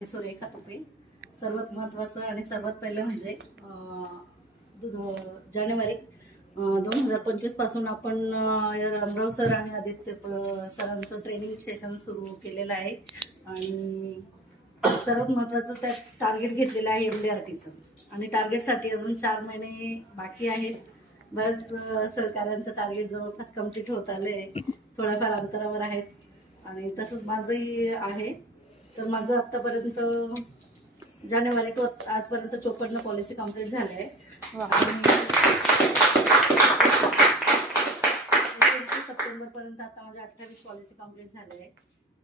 सुरेखा तुपे. सर्वात महत्त्वाचं आणि सर्वात पहिलं म्हणजे जानेवारी 2025 पासून आपण रामराव सर आणि आदित्य सरांचं ट्रेनिंग सेशन सुरू केलेलं आहे आणि सर्वात महत्त्वाचं त्यात टार्गेट घेतलेलं आहे MDRTचं आणि टार्गेटसाठी अजून 4 महिने बाकी आहेत. बस सहकार्यांचं टार्गेट जवळपास कंप्लीट होत आलंय, थोड्याफार अंतरावर आहेत आणि तसंच माझंही आहे. तर माझं आतापर्यंत जानेवारी टू आजपर्यंत 54 पॉलिसी कंप्लीट झाल्या आहे. सप्टेंबरपर्यंत आता माझ्या 28 पॉलिसी कंप्लीट झाले आहे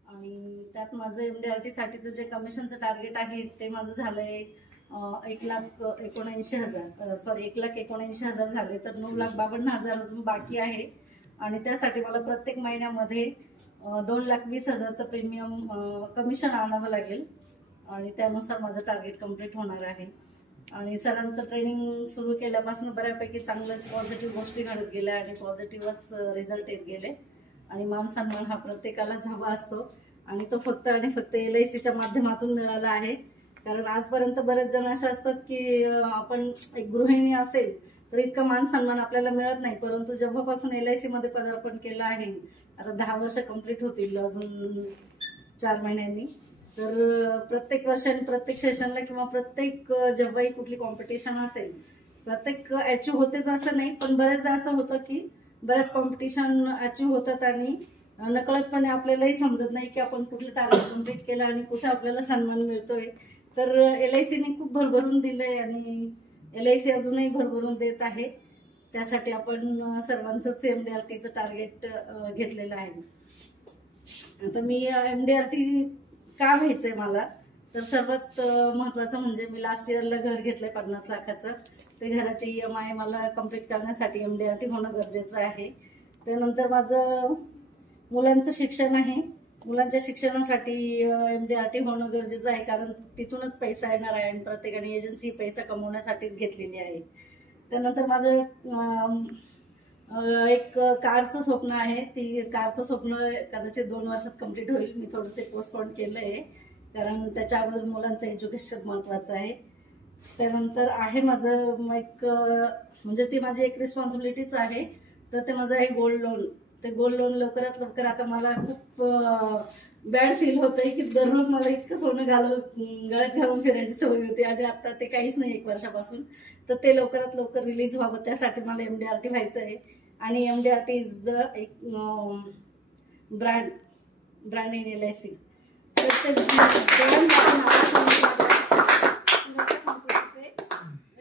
आणि त्यात माझं MDRT साठीचं जे कमिशनचं टार्गेट आहे ते माझं झालंय 1,79,000 झाले. तर 9,52,000 अजून बाकी आहे आणि त्यासाठी मला प्रत्येक महिन्यामध्ये 2,20,000चं प्रीमियम कमिशन आणावं लागेल आणि त्यानुसार माझं टार्गेट कंप्लीट होणार आहे. आणि सरांचं ट्रेनिंग सुरू केल्यापासून बऱ्यापैकी चांगलंच पॉझिटिव्ह गोष्टी घडत गेल्या आणि पॉझिटिव्हच रिझल्ट येत गेले आणि मान सन्मान हा प्रत्येकालाच हवा असतो आणि तो फक्त आणि फक्त LICच्या माध्यमातून मिळाला आहे. कारण आजपर्यंत बरेच जण असे असतात की आपण एक गृहिणी असेल तर इतका मान सन्मान आपल्याला मिळत नाही, परंतु जेव्हापासून LIC मध्ये पदार्पण केलं आहे, आता 10 वर्ष कंप्लीट होतील अजून 4 महिन्यांनी, तर प्रत्येक वर्षाने प्रत्येक सेशनला किंवा प्रत्येक जेव्हाही कुठली कॉम्पिटिशन असेल प्रत्येक अचीव होतेच असं नाही, पण बरेचदा असं होतं की बऱ्याच कॉम्पिटिशन अचीव होतात आणि नकळतपणे आपल्यालाही समजत नाही की आपण कुठलं टार्गेट कंप्लीट केलं आणि कुठे आपल्याला सन्मान मिळतोय. तर LICने खूप भरभरून दिलंय आणि LIC अजूनही भरभरून देत आहे. त्यासाठी आपण सर्वांचंच MDRTचं टार्गेट घेतलेलं आहे. आता मी MDRT का व्हायचंय मला, तर सर्वात महत्त्वाचं म्हणजे मी लास्ट इयरला घर घेतलंय 50 लाखाचं. ते घराचे EMI मला कंप्लीट करण्यासाठी MDRT होणं गरजेचं आहे. त्यानंतर माझं मुलांचं शिक्षण आहे, मुलांच्या शिक्षणासाठी MDRT होणं गरजेचं आहे कारण तिथूनच पैसा येणार आहे आणि प्रत्येकाने एजन्सी पैसा कमवण्यासाठीच घेतलेली आहे. त्यानंतर माझं एक कारचं स्वप्न आहे. ती कारचं स्वप्न कदाचित 2 वर्षात कंप्लीट होईल. मी थोडं ते पोस्टपोन केलंय कारण त्याच्या अगोदर मुलांचं एज्युकेशन महत्वाचं आहे. त्यानंतर आहे माझं एक म्हणजे ती माझी एक रिस्पॉन्सिबिलिटीच आहे, तर ते माझं आहे गोल्ड लोन. ते गोल्ड लोन लवकरात लवकर, आता मला खूप बॅड फील होतंय की दररोज मला इतकं सोनं गळ्यात घालून फिरायची सवय होती आणि आता ते काहीच नाही 1 वर्षापासून. तर ते लवकरात लवकर रिलीज व्हावं, त्यासाठी मला MDRT व्हायचं आहे. आणि MDRT इज द एक brand in LIC.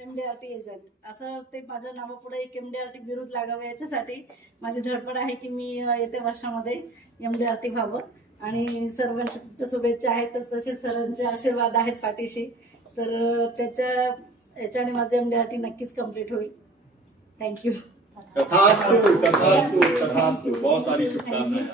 MDRT agent असं ते माझ्या नावापुढे एक MDRT विरुद्ध लागावं, याच्यासाठी माझी धडपड आहे की मी येत्या वर्षामध्ये MDRT व्हावं आणि सर्वांच्या शुभेच्छा आहेतच, तसेच सरांचे आशीर्वाद आहेत पाठीशी. तर याच्याने माझं MDRT नक्कीच कंप्लीट होईल. थँक्यू. तथास्तु, तथास्तु, तथास्तु. बहुत सारी शुभकामनाएं.